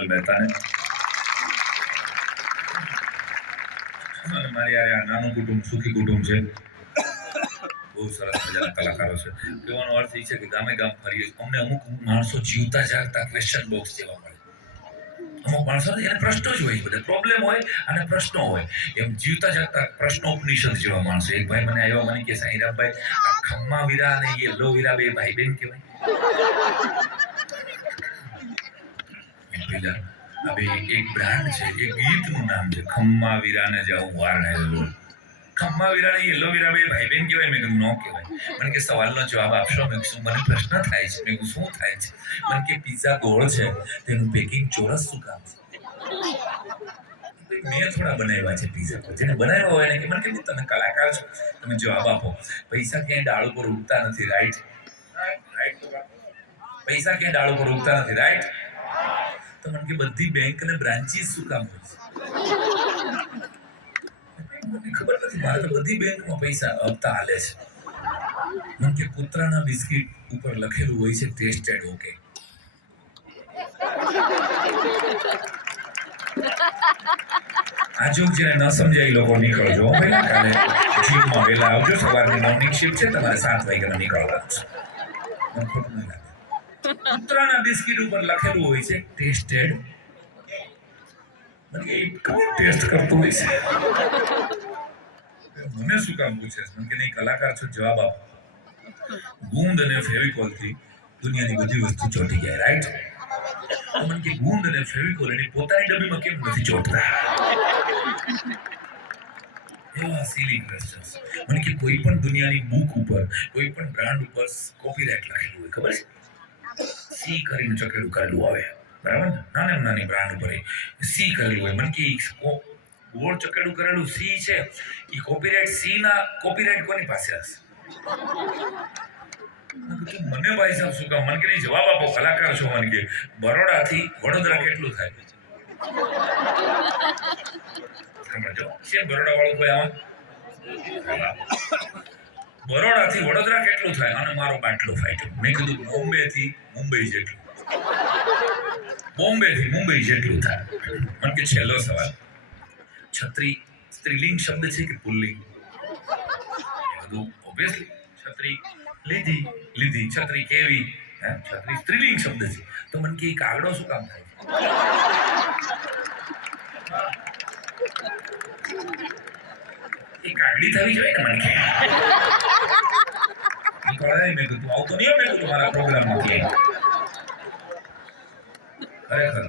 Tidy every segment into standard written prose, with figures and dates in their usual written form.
વિમલ મહેતાને. મારી યાર આ નાનું કુટુંબ સુખી કુટુંબ છે. બહુ સરસ મજાના કલાકારો છે. કહેવાનો અર્થ એ છે કે ગામે ગામ ફરીએ અમને અમુક માણસો જીવતા જાગતા ક્વેશ્ચન બોક્સ જેવા મળે. અમુક માણસો એને પ્રશ્નો જ હોય, બધા પ્રોબ્લેમ હોય અને પ્રશ્નો હોય. એમ જીવતા જાગતા પ્રશ્નોપનિષદ જેવા માણસો. એક ભાઈ મને આવ્યો, મને કે સાંઈરામભાઈ, આ ખમ્મા વીરા અને યલો વીરા બે ભાઈ બેન કહેવાય. પેલા હવે એક બ્રાન્ડ છે, એક ગીતનું નામ છે, ખમ્મા વીરાને જાઉં વાર હેલો. ખમ્મા વીરા ને યલો વીરા બે ભાઈ બેન કહેવાય. મેં કીધું ન કહેવાય. મને કે સવાલનો જવાબ આપશો? મેં કીધું મને પ્રશ્ન થાય છે. મેં કીધું શું થાય છે? મને કે પિઝા ગોળ છે, તેનું પેકિંગ ચોરસ શું કામ છે? મેં થોડા બનાવ્યા છે પિઝા. જેને બનાવ્યા હોય એને કે મને કે તમે કલાકાર છો, તમે જવાબ આપો. પૈસા ક્યાંય ડાળ ઉપર ઉગતા નથી, રાઈટ? પૈસા ક્યાંય ડાળ ઉપર ઉગતા નથી, રાઈટ? તો મને કે બધી બેંક અને બ્રાન્ચીસ શું કામ હોય છે? મને ખબર નથી, મારે તો બધી બેંકમાં પૈસા હપ્તા હાલે છે. મને કે કૂતરાના બિસ્કિટ ઉપર લખેલું હોય છે ટેસ્ટેડ ઓકે. આ જોક જેને ન સમજાય લોકો નીકળજો પહેલા. કાલે જીમમાં વહેલા આવજો, સવારની મોર્નિંગ શિફ્ટ છે, તમારે 7 વાગ્યામાં નીકળવાનું છે. મને ખોટું નહીં લાગે. કૂતરાના બિસ્કિટ ઉપર લખેલું હોય છે ટેસ્ટેડ. મને એ કોણ ટેસ્ટ કરતું હોય છે? મને શું કામ પૂછે છે? મને કે નહીં, કલાકાર છો, જવાબ આપો. ગુંદ અને ફેવિકોલ થી દુનિયાની બધી વસ્તુ ચોટી જાય, રાઈટ? મને કે ગુંદ અને ફેવિકોલ એની પોતાની ડબ્બીમાં કેમ નથી ચોટતા? એવા સિલી ક્વેશ્ચન્સ. મને કે કોઈ પણ દુનિયાની બુક ઉપર, કોઈ પણ બ્રાન્ડ ઉપર કોપીરાઇટ લખેલું હોય, ખબર છે? સી કરીને ચકેડું કરેલું આવે, બરાબર ને? નાની બ્રાન્ડ ઉપર સી કરેલું હોય. મને કે ગોળ ચકેડું કરેલું સી છે, એ કોપીરાઇટ સી ના કોપીરાઇટ કોની પાસે હશે? મને ભાઈ સાહેબ શું કામ? મને કે નહીં, જવાબ આપો, કલાકાર છો. મને કે બરોડા થી વડોદરા કેટલું થાય? સમજો છે બરોડા વાળું કોઈ આવા? બરોડા થી વડોદરા કેટલું થાય? અને મારો બાટલો ફાટ્યો. મેં કીધું બોમ્બે થી મુંબઈ જેટલું. બોમ્બે થી મુંબઈ જેટલું થાય. મને કે છેલ્લો સવાલ, છત્રી સ્ત્રીલિંગ શબ્દ છે કે પુલ્લિંગ? ઓબ્વિયસલી છત્રી લીધી છત્રી કેવી? છત્રી સ્ત્રીલિંગ શબ્દ છે. તો મને કે કાગડો શું કામ થાય? એ કાગડી થવી જોઈએ ને. મને કે મેં કીધું આવતો નહીં. મેં કીધું મારા પ્રોગ્રામમાં ખરેખર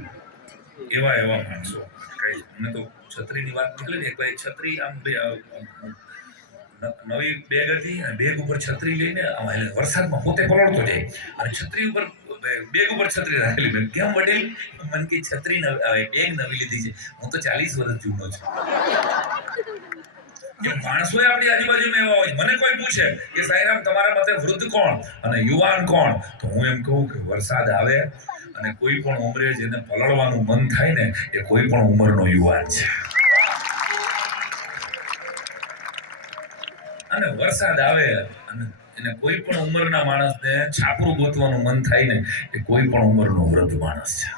એવા માણસો. અમને તો છત્રીની વાત નીકળી ને, એક વાર છત્રી આમ નવી બેગ હતી અને બેગ ઉપર છત્રી લઈને વરસાદમાં પોતે પલળતો જાય અને છત્રી ઉપર બેગ ઉપર છત્રી રાખેલી. મેં કેમ વડીલ? મને કે છત્રી બેગ નવી લીધી છે, હું તો 40 વર્ષ જૂનો છું. માણસો આપણી આજુબાજુમાં એવા હોય. મને કોઈ પૂછે કે સાંઈરામ તમારા મતે વૃદ્ધ કોણ અને યુવાન કોણ? તો હું એમ કહું કે વરસાદ આવે અને કોઈ પણ ઉંમરે જેને પલળવાનું મન થાય ને, એ કોઈ પણ ઉંમરનો યુવાન છે. અને વરસાદ આવે અને એને કોઈ પણ ઉંમરના માણસને છાપરું ગોતવાનું મન થાય ને, એ કોઈ પણ ઉંમરનો વૃદ્ધ માણસ છે.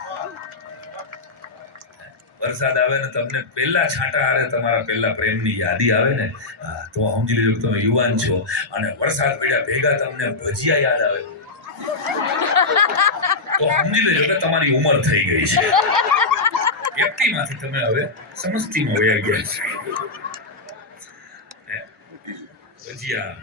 વરસાદ આવે ને તમને પહેલા છાંટા હારે તમારા પહેલા પ્રેમની યાદી આવે ને, તો સમજી લેજો કે તમે યુવાન છો. અને વરસાદ પડ્યા ભેગા તમને ભજીયા યાદ આવે તો સમજી લેજો કે તમારી ઉંમર થઈ ગઈ છે. વ્યક્તિમાંથી તમે હવે સમષ્ટિમાં વયા ગયા છે. ભજીયા